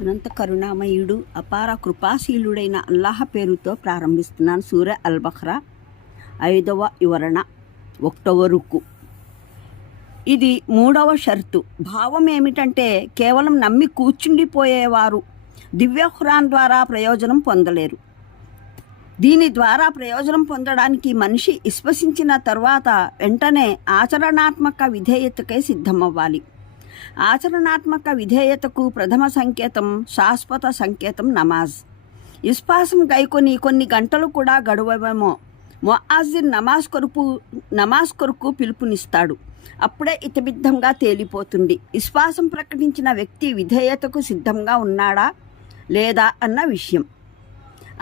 అనంత కరుణామయుడు అపార కృపాశీలుడైన అల్లాహ పేరుతో ప్రారంభిస్తున్నాను సూర్య అల్ బహ్రా ఐదవ వివరణ ఒకటవ రుక్కు ఇది మూడవ షరతు. భావం ఏమిటంటే కేవలం నమ్మి కూర్చుండిపోయేవారు దివ్యహురాన్ ద్వారా ప్రయోజనం పొందలేరు. దీని ద్వారా ప్రయోజనం పొందడానికి మనిషి విశ్వసించిన తర్వాత వెంటనే ఆచరణాత్మక విధేయతకై సిద్ధమవ్వాలి. ఆచరణాత్మక విధేయతకు ప్రథమ సంకేతం శాశ్వత సంకేతం నమాజ్. విశ్వాసం గైకొని కొన్ని గంటలు కూడా గడువేమో. మొఆజిన్ నమాజ్ కొరకు నమాజ్ కొరకు పిలుపునిస్తాడు. అప్పుడే ఇతబిద్ధంగా తేలిపోతుంది. విశ్వాసం ప్రకటించిన వ్యక్తి విధేయతకు సిద్ధంగా ఉన్నాడా లేదా అన్న విషయం.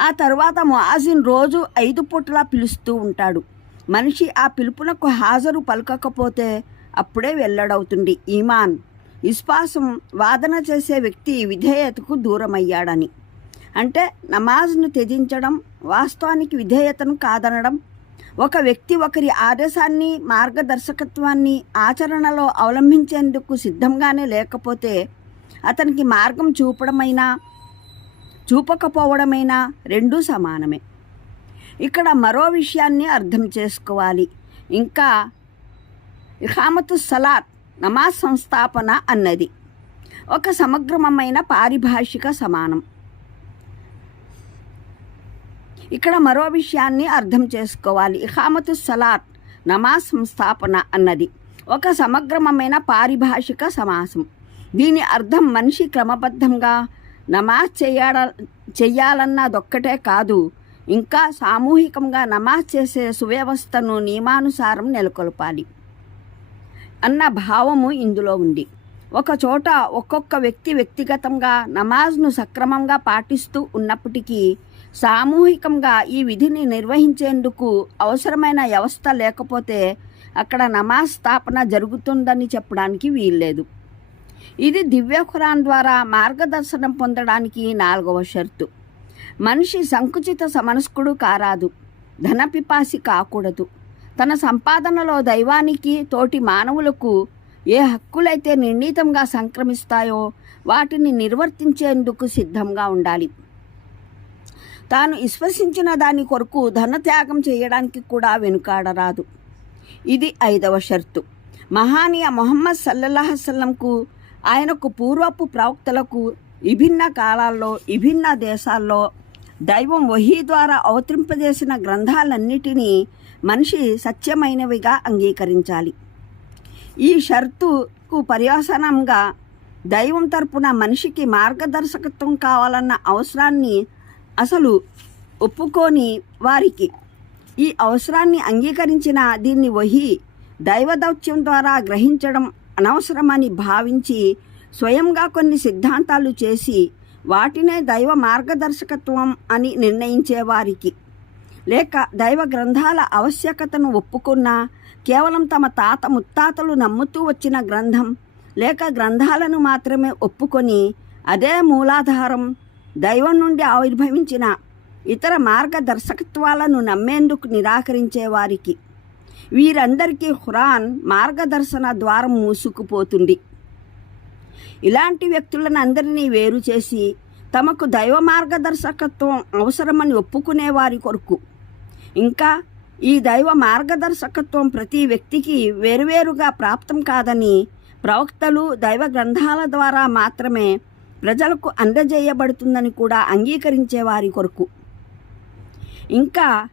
ఆ తర్వాత ముఆజిన్ రోజు ఐదు పూటలా పిలుస్తూ ఉంటాడు. మనిషి ఆ పిలుపునకు హాజరు పలకకపోతే అప్పుడే వెల్లడవుతుంది. ఈమాన్. విశ్వాసం వాదన చేసే వ్యక్తి విధేయతకు దూరమయ్యాడని. అంటే నమాజ్ను త్యజించడం వాస్తవానికి విధేయతను కాదనడం. ఒక వ్యక్తి ఒకరి ఆదేశాన్ని మార్గదర్శకత్వాన్ని ఆచరణలో అవలంబించేందుకు సిద్ధంగానే లేకపోతే అతనికి మార్గం చూపడమైనా చూపకపోవడమైనా రెండూ సమానమే. ఇక్కడ మరో విషయాన్ని అర్థం చేసుకోవాలి. ఇంకా ఇహామతు సలాత్ నమాజ్ సంస్థాపన అన్నది. ఒక సమగ్రమైన పారిభాషిక సమానం. ఇక్కడ మరో విషయాన్ని అర్థం చేసుకోవాలి. ఇహామతు సలాత్ నమాజ్ సంస్థాపన అన్నది ఒక సమగ్రమైన పారిభాషిక సమాసం. దీని అర్థం మనిషి క్రమబద్ధంగా నమాజ్ చేయాల చెయ్యాలన్నదొక్కటే కాదు ఇంకా సామూహికంగా నమాజ్ చేసే సువ్యవస్థను నియమానుసారం నెలకొల్పాలి. అన్న భావము ఇందులో ఉంది. ఒకచోట ఒక్కొక్క వ్యక్తి వ్యక్తిగతంగా నమాజ్ను సక్రమంగా పాటిస్తూ ఉన్నప్పటికీ సామూహికంగా ఈ విధిని నిర్వహించేందుకు అవసరమైన వ్యవస్థ లేకపోతే అక్కడ నమాజ్ స్థాపన జరుగుతుందని చెప్పడానికి వీల్లేదు. ఇది దివ్య ఖురాన్ ద్వారా మార్గదర్శనం పొందడానికి నాలుగవ షరతు. మనిషి సంకుచిత సమనస్కుడు కారాదు ధనపిపాసి కాకూడదు. తన సంపాదనలో దైవానికి తోటి మానవులకు ఏ హక్కులైతే నిర్ణీతంగా సంక్రమిస్తాయో వాటిని నిర్వర్తించేందుకు సిద్ధంగా ఉండాలి. తాను విశ్వసించిన దాని కొరకు ధనత్యాగం చేయడానికి కూడా వెనుకాడరాదు. ఇది ఐదవ షరతు. మహానీయ మొహమ్మద్ సల్లల్లాహసల్లంకు ఆయనకు పూర్వపు ప్రవక్తలకు విభిన్న కాలాల్లో విభిన్న దేశాల్లో దైవం వహీ ద్వారా అవతరింపజేసిన గ్రంథాలన్నిటినీ మనిషి సత్యమైనవిగా అంగీకరించాలి. ఈ షరతుకు పర్యాసనంగా దైవం తరపున మనిషికి మార్గదర్శకత్వం కావాలన్న అవసరాన్ని అసలు ఒప్పుకోని వారికి ఈ అవసరాన్ని అంగీకరించిన దీన్ని వహి దైవదౌత్యం ద్వారా గ్రహించడం అనవసరమని భావించి స్వయంగా కొన్ని సిద్ధాంతాలు చేసి వాటినే దైవ మార్గదర్శకత్వం అని నిర్ణయించే వారికి లేక దైవ గ్రంథాల ఆవశ్యకతను ఒప్పుకున్న కేవలం తమ తాత ముత్తాతలు నమ్ముతూ వచ్చిన గ్రంథం లేక గ్రంథాలను మాత్రమే ఒప్పుకొని అదే మూలాధారం దైవం నుండి ఆవిర్భవించిన ఇతర మార్గదర్శకత్వాలను నమ్మేందుకు నిరాకరించే వారికి. వీరందరికీ ఖురాన్ మార్గదర్శన ద్వారం మూసుకుపోతుంది. ఇలాంటి వ్యక్తులను అందరినీ వేరు చేసి తమకు దైవ మార్గదర్శకత్వం అవసరమని ఒప్పుకునే వారి కొరకు ఇంకా ఈ దైవ మార్గదర్శకత్వం ప్రతి వ్యక్తికి వేరువేరుగా ప్రాప్తం కాదని ప్రవక్తలు దైవ గ్రంథాల ద్వారా మాత్రమే ప్రజలకు అందజేయబడుతుందని కూడా అంగీకరించే వారి కొరకు. ఇంకా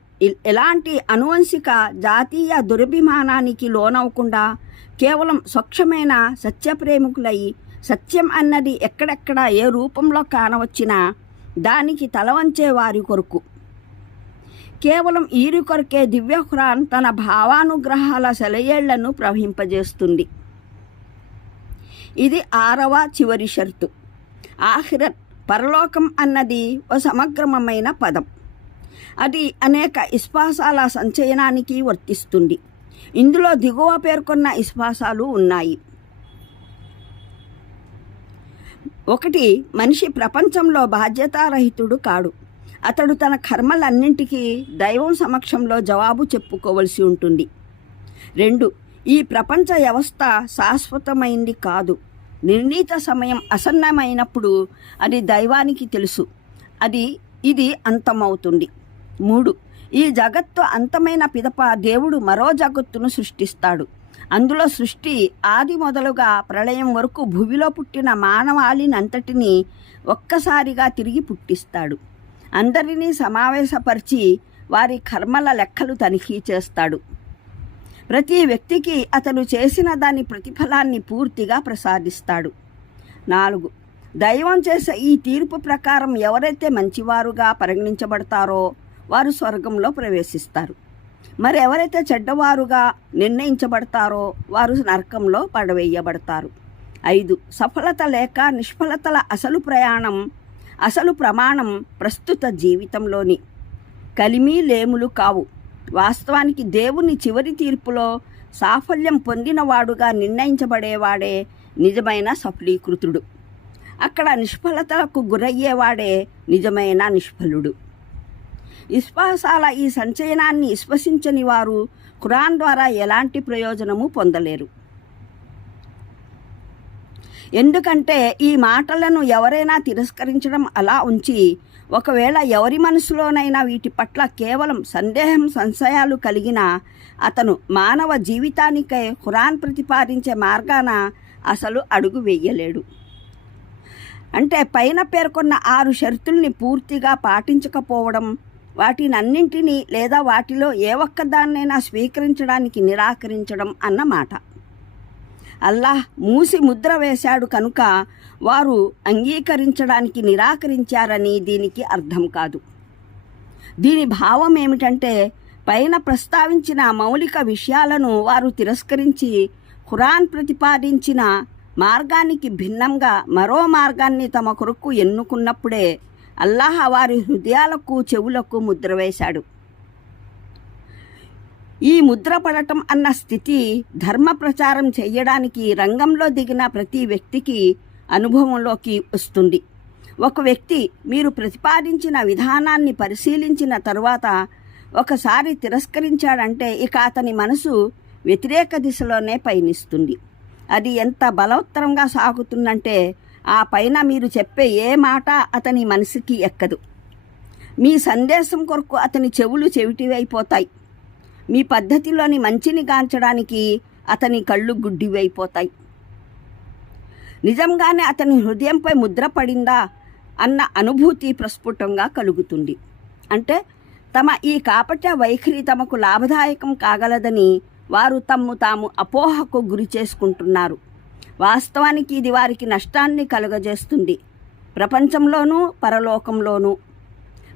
ఎలాంటి అనువంశిక జాతీయ దురభిమానానికి లోనవకుండా కేవలం స్వచ్ఛమైన సత్యప్రేమికులై సత్యం అన్నది ఎక్కడెక్కడ ఏ రూపంలో కానవచ్చినా దానికి తలవంచే వారి కొరకు. కేవలం ఈరి కొరకే దివ్య ఖురాన్ తన భావానుగ్రహాల సెలయేళ్ళను ప్రవహింపజేస్తుంది. ఇది ఆరవ చివరి షరతు. ఆఖిరత్ పరలోకం అన్నది ఓ సమగ్రమైన పదం. అది అనేక విశ్వాసాల సంచయనానికి వర్తిస్తుంది. ఇందులో దిగువ పేర్కొన్న విశ్వాసాలు ఉన్నాయి. ఒకటి మనిషి ప్రపంచంలో బాధ్యతారహితుడు కాడు. అతడు తన కర్మలన్నింటికీ దైవం సమక్షంలో జవాబు చెప్పుకోవలసి ఉంటుంది. రెండు ఈ ప్రపంచ వ్యవస్థ శాశ్వతమైంది కాదు. నిర్ణీత సమయం అసన్నమైనప్పుడు అది దైవానికి తెలుసు. అది ఇది అంతమవుతుంది. మూడు ఈ జగత్తు అంతమైన పిదప దేవుడు మరో జగత్తును సృష్టిస్తాడు. అందులో సృష్టి ఆది మొదలుగా ప్రళయం వరకు భూమిలో పుట్టిన మానవాళినంతటినీ ఒక్కసారిగా తిరిగి పుట్టిస్తాడు. అందరినీ సమావేశపరిచి వారి కర్మల లెక్కలు తనిఖీ చేస్తాడు. ప్రతి వ్యక్తికి అతను చేసిన దాని ప్రతిఫలాన్ని పూర్తిగా ప్రసాదిస్తాడు. నాలుగు దైవం చేసే ఈ తీర్పు ప్రకారం ఎవరైతే మంచివారుగా పరిగణించబడతారో వారు స్వర్గంలో ప్రవేశిస్తారు. మరి ఎవరైతే చెడ్డవారుగా నిర్ణయించబడతారో వారు నరకంలో పడవేయబడతారు. ఐదు సఫలత లేక నిష్ఫలతల అసలు ప్రయాణం అసలు ప్రమాణం ప్రస్తుత జీవితంలోని కలిమి లేములు కావు. వాస్తవానికి దేవుని చివరి తీర్పులో సాఫల్యం పొందినవాడుగా నిర్ణయించబడేవాడే నిజమైన సఫలీకృతుడు. అక్కడ నిష్ఫలతలకు గురయ్యేవాడే నిజమైన నిష్ఫలుడు. విశ్వాసాల ఈ సంచయనాన్ని విశ్వసించని వారు ఖురాన్ ద్వారా ఎలాంటి ప్రయోజనము పొందలేరు. ఎందుకంటే ఈ మాటలను ఎవరైనా తిరస్కరించడం అలా ఉంచి ఒకవేళ ఎవరి మనసులోనైనా వీటి పట్ల కేవలం సందేహం సంశయాలు కలిగిన అతను మానవ జీవితానికై ఖురాన్ ప్రతిపాదించే మార్గాన అసలు అడుగు వేయలేడు. అంటే పైన పేర్కొన్న ఆరు షరతుల్ని పూర్తిగా పాటించకపోవడం వాటినన్నింటినీ లేదా వాటిలో ఏ ఒక్కదాన్నైనా స్వీకరించడానికి నిరాకరించడం అన్నమాట. అల్లాహ్ మూసి ముద్ర వేశాడు కనుక వారు అంగీకరించడానికి నిరాకరించారని దీనికి అర్థం కాదు. దీని భావం ఏమిటంటే పైన ప్రస్తావించిన మౌలిక విషయాలను వారు తిరస్కరించి ఖురాన్ ప్రతిపాదించిన మార్గానికి భిన్నంగా మరో మార్గాన్ని తమ కొరకు ఎన్నుకున్నప్పుడే అల్లాహ్ వారి హృదయాలకు చెవులకు ముద్ర వేశాడు. ఈ ముద్ర పడటం అన్న స్థితి ధర్మ ప్రచారం చేయడానికి రంగంలో దిగిన ప్రతి వ్యక్తికి అనుభవంలోకి వస్తుంది. ఒక వ్యక్తి మీరు ప్రతిపాదించిన విధానాన్ని పరిశీలించిన తరువాత ఒకసారి తిరస్కరించాడంటే ఇక అతని మనసు వ్యతిరేక దిశలోనే పయనిస్తుంది. అది ఎంత బలవత్తరంగా సాగుతుందంటే ఆ పైన మీరు చెప్పే ఏ మాట అతని మనసుకి ఎక్కదు. మీ సందేశం కొరకు అతని చెవులు చెవిటివైపోతాయి. మీ పద్ధతిలోని మంచిని గాంచడానికి అతని కళ్ళు గుడ్డివైపోతాయి. నిజంగానే అతని హృదయంపై ముద్ర పడిందా అన్న అనుభూతి ప్రస్ఫుటంగా కలుగుతుంది. అంటే తమ ఈ కాపట్య వైఖరి తమకు లాభదాయకం కాగలదని వారు తమ్ము తాము అపోహకు గురి చేసుకుంటున్నారు. వాస్తవానికి ఇది వారికి నష్టాన్ని కలుగజేస్తుంది. ప్రపంచంలోనూ పరలోకంలోనూ.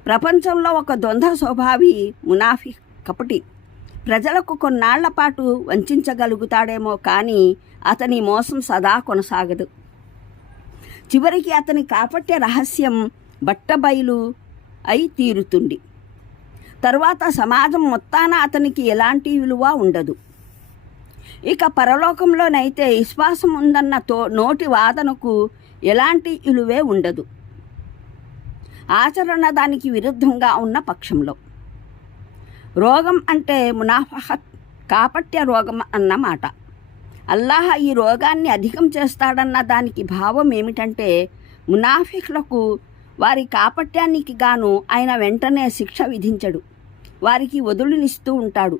ప్రపంచంలో ఒక ద్వంద్వ స్వభావి మునాఫి కపటి. ప్రజలకు కొన్నాళ్ళ పాటు వంచగలుగుతాడేమో కానీ అతని మోసం సదా కొనసాగదు. చివరికి అతని కాపట్య రహస్యం బట్టబయలు అయి తీరుతుంది. తరువాత సమాజం మొత్తాన అతనికి ఎలాంటి విలువ ఉండదు. ఇక పరలోకంలోనైతే విశ్వాసం ఉందన్న తో నోటి వాదనకు ఎలాంటి విలువే ఉండదు. ఆచరణ దానికి విరుద్ధంగా ఉన్న పక్షంలో. రోగం అంటే మునాఫహత్ కాపట్య రోగం అన్నమాట. అల్లాహ ఈ రోగాన్ని అధికం చేస్తాడన్న దానికి భావం ఏమిటంటే మునాఫిక్లకు వారి కాపట్యానికి గాను ఆయన వెంటనే శిక్ష విధించడు. వారికి వదులునిస్తూ ఉంటాడు.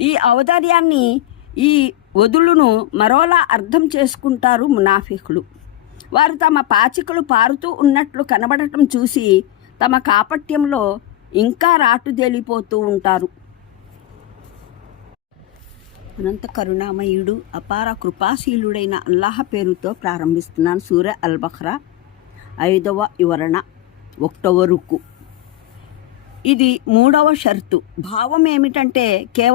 ఈ ఔదార్యాన్ని ఈ వదులును మరోలా అర్థం చేసుకుంటారు మునాఫిక్లు. వారు తమ పాచికలు పారుతూ ఉన్నట్లు కనబడటం చూసి తమ కాపట్యంలో ఇంకా రాటుదేలిపోతూ ఉంటారు. అనంత కరుణామయుడు అపార కృపాశీలుడైన అల్లాహ పేరుతో ప్రారంభిస్తున్నాను సూర్య అల్ బఖ్రా ఐదవ వివరణ ఒకటవ రుక్కు ఇది మూడవ షర్తు. భావం ఏమిటంటే కేవలం